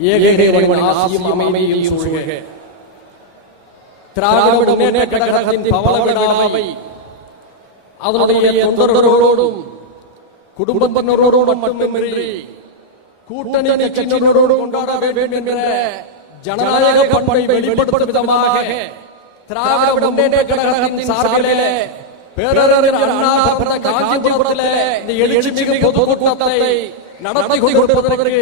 ஏகை இறைவன் ஆசியும் அமைதியும் சூழ்க. திராவிட முன்னேற்ற கழகத்தின் பவள விழாவை. அதனுடைய தொண்டர்களோடும் குடும்பத்தினரோடும் மட்டுமின்றி கூட்டணி கட்சியினரோடும் கொண்டாட வேண்டும் என்ற ஜனநாயக பண்பை வெளிப்படுத்தும் விதமாக திராவிட முன்னேற்ற கழகத்தின் சார்பிலே பேரறிஞர் அண்ணா பிறந்த காஞ்சிபுரத்திலே இந்த எழுச்சிமிகு பொதுக்கூட்டத்தை நடத்தி கொண்டிருப்பதற்கு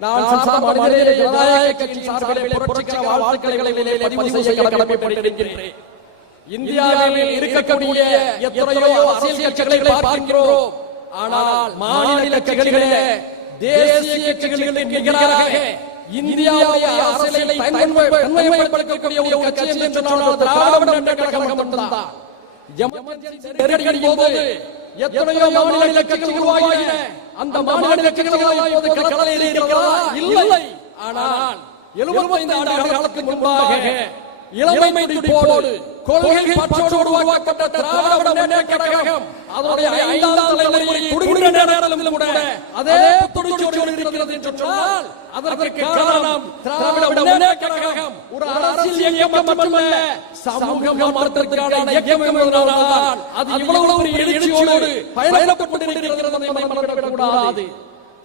நான் சார்ந்த மனிதநேய ஜனநாயக கட்சியின் சார்பிலே புரட்சிகர வாழ்த்துக்களை பதிவு செய்ய கடமைப்பட்டிருக்கிறேன் இந்தியாவில் இருக்கக்கூடிய எத்தனையோ அரசியல் கட்சிகளை பார்க்கிறோம் ஆனால் மாநில கட்சிகளிலே தேசிய கட்சிகளின் நிகராக இந்தியாவுடைய அரசியலை தன்மைப்படுத்தக்கூடிய ஒரு கட்சி என்று சொன்னால் திராவிட முன்னேற்ற கழகம் மட்டும்தான். எமர்ஜென்சி நெருக்கடி போது எத்தனையோ மாநில கட்சிகள் உருவாகின. அந்த மாநில கட்சிகள் இப்போது களத்தில் இருக்கிறதா? இல்லை. ஆனால் 75 ஆண்டு காலத்துக்கு முன்பாக இளமை துடிப்போடு கொள்கை பற்றோடு உருவாக்கப்பட்ட திராவிட முன்னேற்ற கழகம். அதனுடைய தலைமுறையை நேரத்திலும் கூட அதே சொன்னால் அதற்கு காரணம் திராவிட முன்னேற்ற கழகம். ஒரு அரசியல் இயக்கம் மட்டுமல்ல சமூக மாற்றத்திற்கான இயக்கம் என்பதனால்தான் அது இவ்வளவு ஒரு எழுச்சியோடு பயணப்பட்டு இருக்கிறது என்பதை மறந்துவிடக் கூடாது.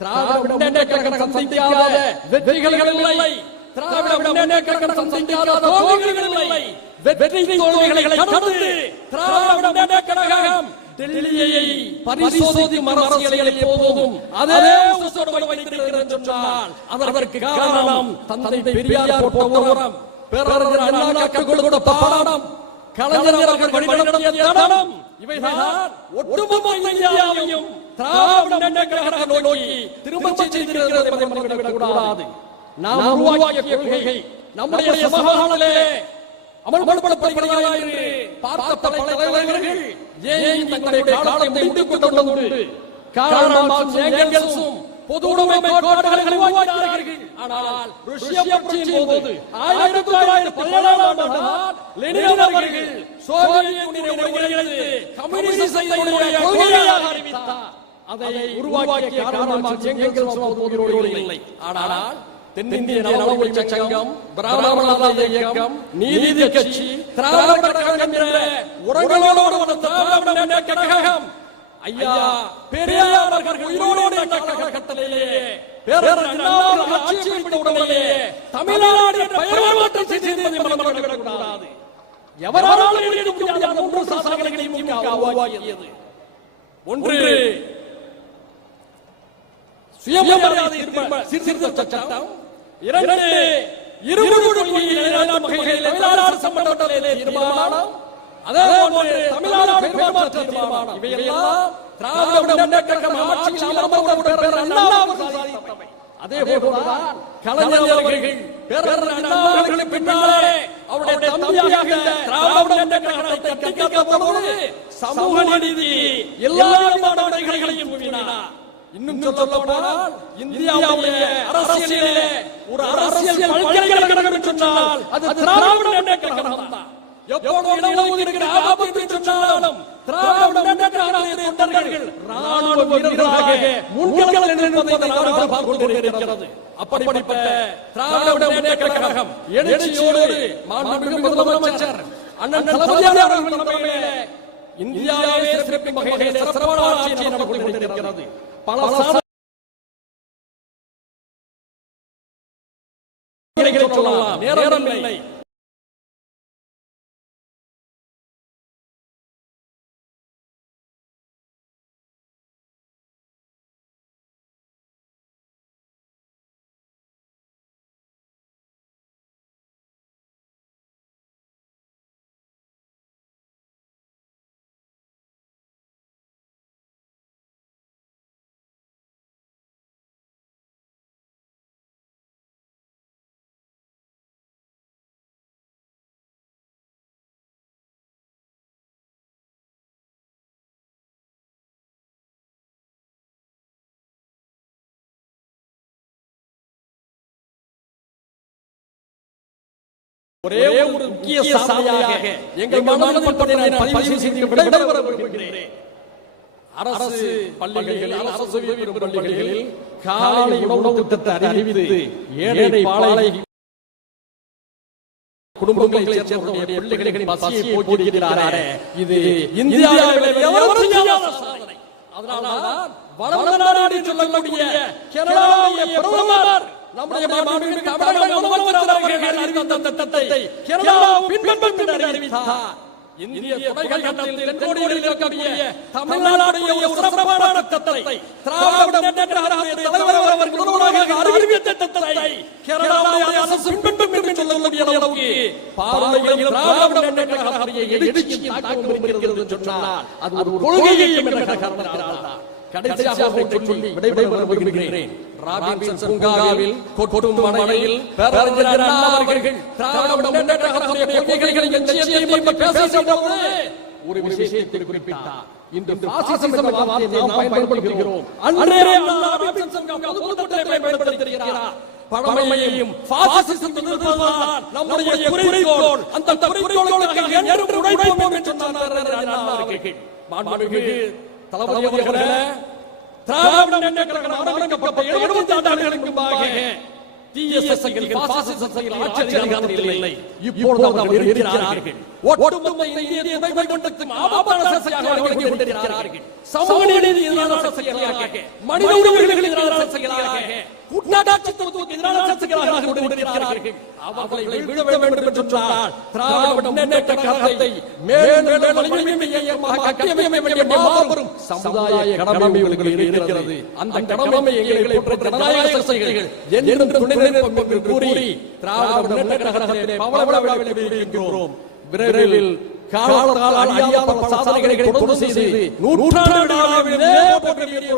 திராவிட முன்னேற்ற கழகம் சந்திக்காத வெற்றிகள் இல்லை. திராவிட முன்னேற்ற கழகம் சந்திக்காத தோல்விகள் இல்லை. வெற்றி தோல்விகளை கடந்து திராவிட முன்னேற்ற கழகம் டெல்லியை பரிசோதிக்கும் அரசியலை எப்போதும் அதே உசோடு வைத்திருக்கிறது என்று சொன்னால் அதற்கு காரணம் தந்தை பெரியார் போட்ட உரம். பேரறிஞர் அண்ணா கற்றுக் பாடம் கலைஞர் அவர்கள் வழிநடத்திய தடம். இவைதான் ஒட்டுமொத்த இந்தியாவையும் திராவிட முன்னேற்ற கழகம் நோக்கி திரும்ப செய்திருக்கிறது என்பதை மறந்துவிடக் கூடாது. நாம் உருவாக்கிய நம்முடைய சமகாலத்திலே அமல்படுத்தப்படுகிறதா என்று பார்த்த பல தலைவர்கள் ஏன் தங்களுடைய காலத்தை முடித்துக் கொண்டதுண்டு? காரணம் ஏங்கல்ஸும் பொது உடைமை கோட்பாடுகளை உருவாக்கினார்கள்? ஆனால் புரட்சியின் போது ஆயிரத்தி தொள்ளாயிரத்தி பதினேழாம் ஆண்டு லெனின் அவர்கள் சோவியத் யூனியனை ஒருங்கிணைத்து கம்யூனிசத்தை கொள்கையாக அறிவித்தார். அதை உருவாக்கிய காரணமாக ஜெங்கல்ஸ் இல்லை? ஆனால் தென்னிந்திய நல உரிமை சங்கம் பிராமண இயக்கம் நீதி கட்சி திராவிட கழகம் என்ற உறவுகளோடு வந்த திராவிட முன்னேற்ற கழகம். ஐயா பெரியார் அவர்கள் உயிரோடு இருந்த காலகட்டத்திலேயே பேரறிஞர் அண்ணா அவர்கள் ஆட்சி அமைத்த உடனேயே தமிழ்நாடு என்ற பெயர் மாற்றம் கூடாது எவராலும் மூன்று சாசனங்களை திமுக ஒன்று சுயமரியாதை சீர்திருத்த சட்டம். இரண்டு கொள்கையை நிலைநாட்டும் வகையில் தமிழ்நாடு சம்பந்தப்பட்ட தீர்மானம் அதே போன்று தமிழ்நாடு பெயர் மாற்ற தீர்மானம் இவையெல்லாம் திராவிட முன்னேற்ற கழகம் ஆட்சியில் அமர்வுடன் பேரறிஞர் அண்ணா அவர்கள் சாதித்தவை அதே போலதான் கலைஞர் அவர்கள் பேரறிஞர் அண்ணா அவர்களின் பின்னாலே அவருடைய தம்பியாக திராவிட கழகத்தை கட்டிக்காத்தபோது சமூக நீதி எல்லா நடவடிக்கைகளையும் கூறினார் இன்னும் சொல்ல போனால் இந்தியாவுடைய அரசியலிலே ஒரு அரசியல் பல்கலைக்கழகம் என்று சொன்னால் அது திராவிட முன்னேற்ற கழகம் தான். எப்போதும் இடஒதுக்கீடு ஆபத்து சொன்னாலும் திராவிட முன்னேற்ற கழகத்தின் தொண்டர்கள் ராணுவ வீரர்களாக முன்களம் நிற்பதை நாடு பார்த்து கொண்டிருக்கிறது. அப்படிப்பட்ட திராவிட முன்னேற்ற கழகம் எழுச்சியோடு மாண்புமிகு முதலமைச்சர் அண்ணன் தளபதி அவர்கள் தலைமையிலே இந்தியாவே சிறப்பின் வகையிலே சிறப்பான ஆட்சி நடந்து கொண்டிருக்கிறது. பல சாதனைகளை ஒரே ஒரு முக்கிய சாதனையாக எங்கள் மனதில் பட்டதை நான் பதிவு செய்து விடைபெற விரும்புகிறேன் அரசு பள்ளிகளில் அரசு பள்ளிகளில் காலை உணவு திட்டத்தை அறிவித்து ஏழை பாலை குடும்பங்களைச் சேர்ந்தவருடைய பிள்ளைகளின் பசியை போக்கியிருக்கிறாரே. இது இந்தியாவில் எவரும் செய்யாத சாதனை. அதனால்தான் வளர்ந்த நாடு சொல்லக்கூடிய கேரளாவுடைய பிரதமர் நம்முடைய மாண்புமிகு தமிழக முதல்வர் அவர்கள் அறிவித்த திட்டத்தை கேரளா பின்பற்றும் என்று அறிவித்தார்? இந்திய துணைக்கண்டத்தில் தென்கோடியில் இருக்கக்கூடிய தமிழ்நாடுடைய ஒரு சிறப்பான திட்டத்தை திராவிட முன்னேற்ற கழகத்துடைய தலைவர் அவர்கள் உருவாக அறிவித்த திட்டத்தை கேரளாவுடைய அரசு பின்பற்றும் என்று சொல்லக்கூடிய அளவுக்கு பார்வையில் திராவிட முன்னேற்ற கழகத்துடைய எழுச்சியின் தாக்கம் இருக்கிறது என்று சொன்னால் அது ஒரு கொள்கையை என்ற காரணத்தினால்தான் கடைசியாக சொல்லி விடைபெற விரும்புகிறேன் ராபின்சன் பூங்காவில் கொட்டும் மலையில் பேரறிஞர் அண்ணா அவர்கள் திராவிட முன்னேற்ற கழகத்துடைய ஒரு விஷயத்தை குறிப்பிட்டார். இந்த பாசிசம் என்ற வார்த்தையை நாம் பயன்படுத்துகிறோம். அன்றே அண்ணா ராபின்சன் பொதுக்கூட்டத்தை பயன்படுத்தியிருக்கிறார் பழமையையும் பாசிசத்தையும் நிறுத்துவதுதான் நம்முடைய குறிக்கோள் அந்த குறிக்கோளுக்காக என்று உழைப்போம் என்று சொன்னார் மாண்புமிகு தளபதி அவர்களே திராவிட முன்னேற்ற கழகம் ஆரம்பிக்கப்பட்ட 70 ஆண்டுகளுக்கு முன்பாக தீய சக்திகள் பாசிச சக்திகள் ஆட்சி அதிகாரத்தில் இல்லை. இப்பொழுது அவர்கள் இருக்கிறார்கள். ஒட்டுமொத்த இந்திய துணை கொண்டத்தும் ஆபாபான சக்தியாக விளங்கி கொண்டிருக்கிறார்கள். சமூக நீதி எதிரான சக்திகளாக மனித உரிமைகளின் எதிரான சக்திகளாக கூட்டாட்சித்துவத்துக்கு எதிரான சக்திகளாக கொண்டிருக்கிறார்கள். அவர்களை வீழ வேண்டும் என்று சொன்னால் திராவிட முன்னேற்ற கழகத்தை மேலும் மேலும் வலிமையாக கட்டியமைக்க வேண்டிய மாபெரும் சமுதாய கடமை உங்களுக்கு இருக்கிறது. அந்த கடமை எங்களை போன்ற ஜனநாயக சக்திகள் என்றும் துணை நிற்போம் என்று கூறி திராவிட முன்னேற்ற கழகத்திலே பவள விழாவில் கூறியிருக்கிறோம். விரைவில் காலால் அழியாத பல சாதனைகளை தொடர்ந்து செய்து நூற்றாண்டு விழாவிலே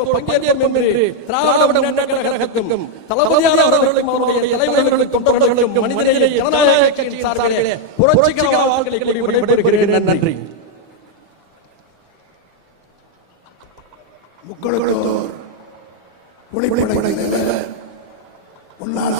பங்கேற்போம் என்று திராவிட முன்னேற்ற கழகத்துக்கும் தளபதியான அவர்களுக்கும் அவருடைய தலைவர்களுக்கும் தொண்டர்களுக்கும் மனிதநேய ஜனநாயக கட்சியின் சார்பிலே புரட்சிகர வாழ்களை கூறி விடைபெறுகிறேன் நன்றி. உழைப்படை முன்னாள்